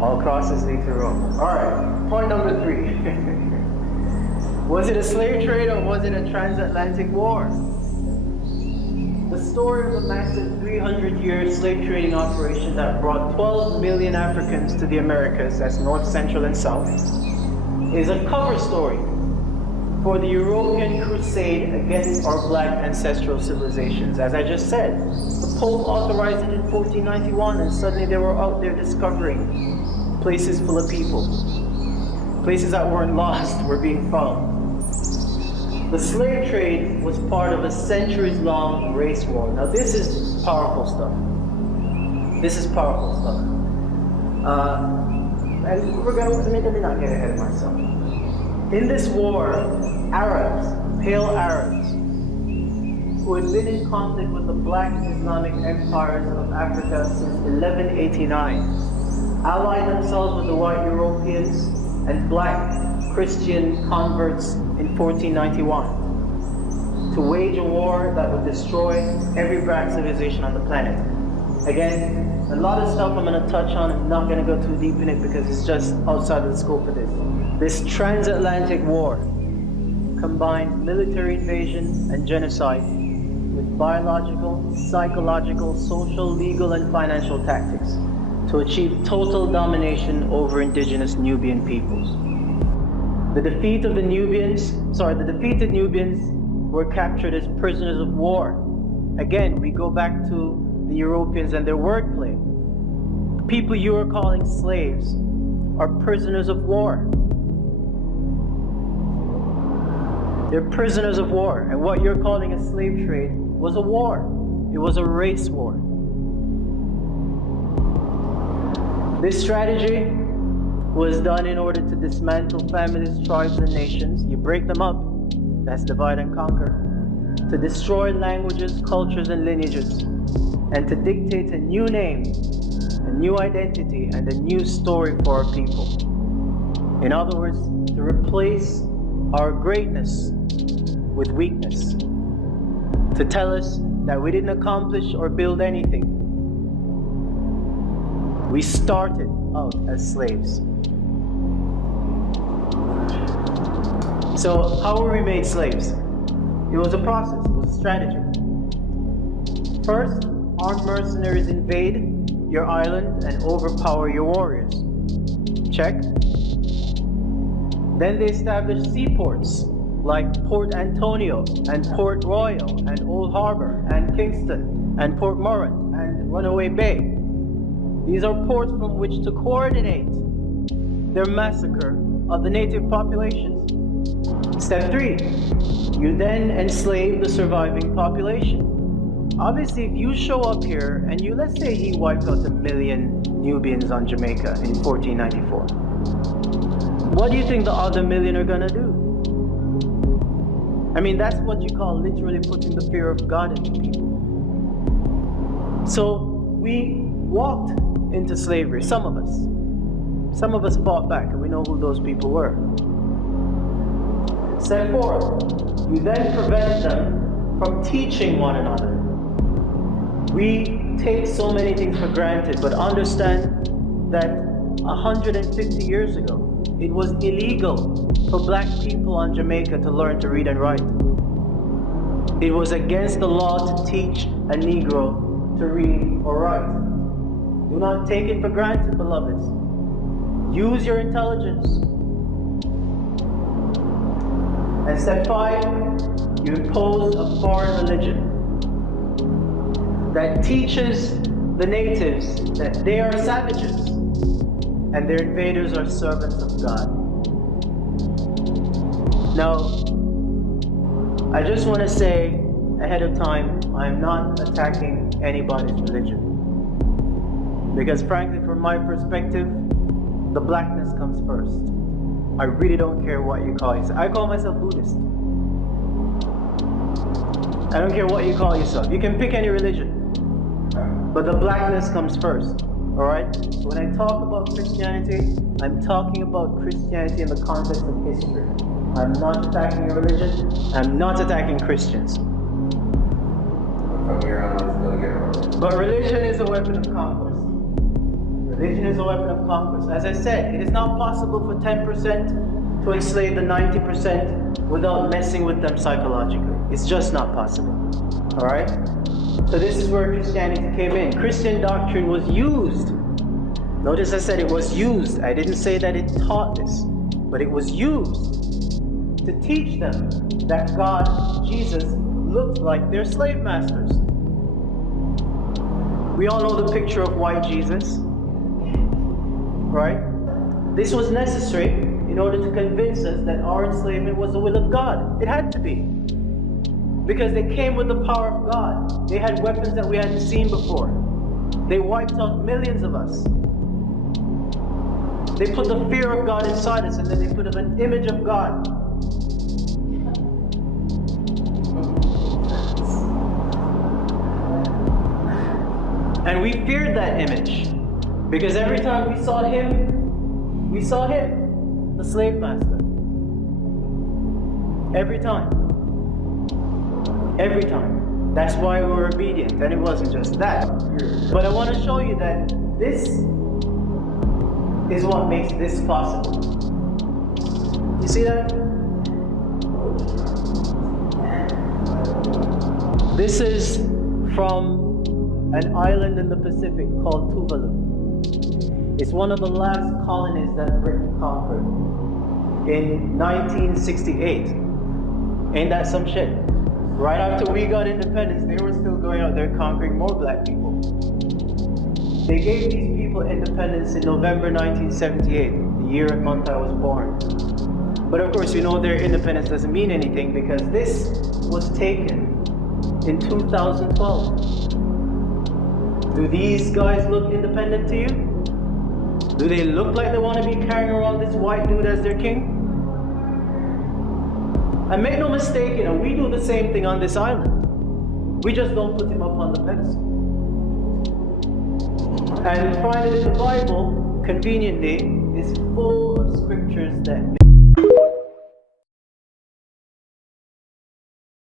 All crosses lead to Rome. Alright, point number 3. Was it a slave trade or was it a transatlantic war? The story of a massive 300-year slave trading operation that brought 12 million Africans to the Americas, that's North, Central, and South, is a cover story for the European crusade against our black ancestral civilizations. As I just said, the Pope authorized it in 1491, and suddenly they were out there discovering places full of people. Places that weren't lost were being found. The slave trade was part of a centuries-long race war. Now this is powerful stuff. This is powerful stuff. And we're going to let me not get ahead of myself. In this war, Arabs, pale Arabs, who had been in conflict with the black Islamic empires of Africa since 1189, allied themselves with the white Europeans and black Christian converts in 1491 to wage a war that would destroy every black civilization on the planet. Again, a lot of stuff I'm going to touch on. I'm not going to go too deep in it because it's just outside of the scope of this. This transatlantic war combined military invasion and genocide with biological, psychological, social, legal, and financial tactics to achieve total domination over indigenous Nubian peoples. The defeated Nubians were captured as prisoners of war. Again, we go back to the Europeans and their wordplay. The people you are calling slaves are prisoners of war. They're prisoners of war. And what you're calling a slave trade was a war. It was a race war. This strategy was done in order to dismantle families, tribes, and nations. You break them up, that's divide and conquer. To destroy languages, cultures, and lineages. And to dictate a new name, a new identity, and a new story for our people. In other words, to replace our greatness with weakness. To tell us that we didn't accomplish or build anything. We started out as slaves. So how were we made slaves? It was a process, it was a strategy. First, armed mercenaries invade your island and overpower your warriors. Check. Then they established seaports like Port Antonio and Port Royal and Old Harbor and Kingston and Port Morant and Runaway Bay. These are ports from which to coordinate their massacre of the native populations. Step 3, you then enslave the surviving population. Obviously, if you show up here and let's say he wiped out 1 million Nubians on Jamaica in 1494. What do you think the other million are gonna do? I mean, that's what you call literally putting the fear of God into people. So we walked into slavery, some of us. Some of us fought back, and we know who those people were. Step 4, you then prevent them from teaching one another. We take so many things for granted, but understand that 150 years ago, it was illegal for black people on Jamaica to learn to read and write. It was against the law to teach a Negro to read or write. Do not take it for granted, beloveds. Use your intelligence. And step 5, you impose a foreign religion that teaches the natives that they are savages and their invaders are servants of God. Now, I just want to say ahead of time, I'm not attacking anybody's religion. Because frankly, from my perspective, the blackness comes first. I really don't care what you call yourself. I call myself Buddhist. I don't care what you call yourself. You can pick any religion. But the blackness comes first. Alright? So when I talk about Christianity, I'm talking about Christianity in the context of history. I'm not attacking a religion. I'm not attacking Christians. From here on, it's going to get wrong. But religion is a weapon of conquest. Religion is a weapon of conquest. As I said, it is not possible for 10% to enslave the 90% without messing with them psychologically. It's just not possible. Alright? So this is where Christianity came in. Christian doctrine was used. Notice I said it was used. I didn't say that it taught this, but it was used to teach them that God, Jesus, looked like their slave masters. We all know the picture of white Jesus, right? This was necessary in order to convince us that our enslavement was the will of God. It had to be. Because they came with the power of God. They had weapons that we hadn't seen before. They wiped out millions of us. They put the fear of God inside us, and then they put an image of God. And we feared that image, because every time we saw him, the slave master. Every time. Every time. That's why we were obedient, and it wasn't just that. But I want to show you that this is what makes this possible. You see that? This is from an island in the Pacific called Tuvalu. It's one of the last colonies that Britain conquered in 1968. Ain't that some shit? Right after we got independence, they were still going out there conquering more black people. They gave these people independence in November 1978, the year and month I was born. But of course, you know their independence doesn't mean anything, because this was taken in 2012. Do these guys look independent to you? Do they look like they want to be carrying around this white dude as their king? And make no mistake, we do the same thing on this island. We just don't put him up on the pedestal. And find it in the Bible, conveniently, is full of scriptures that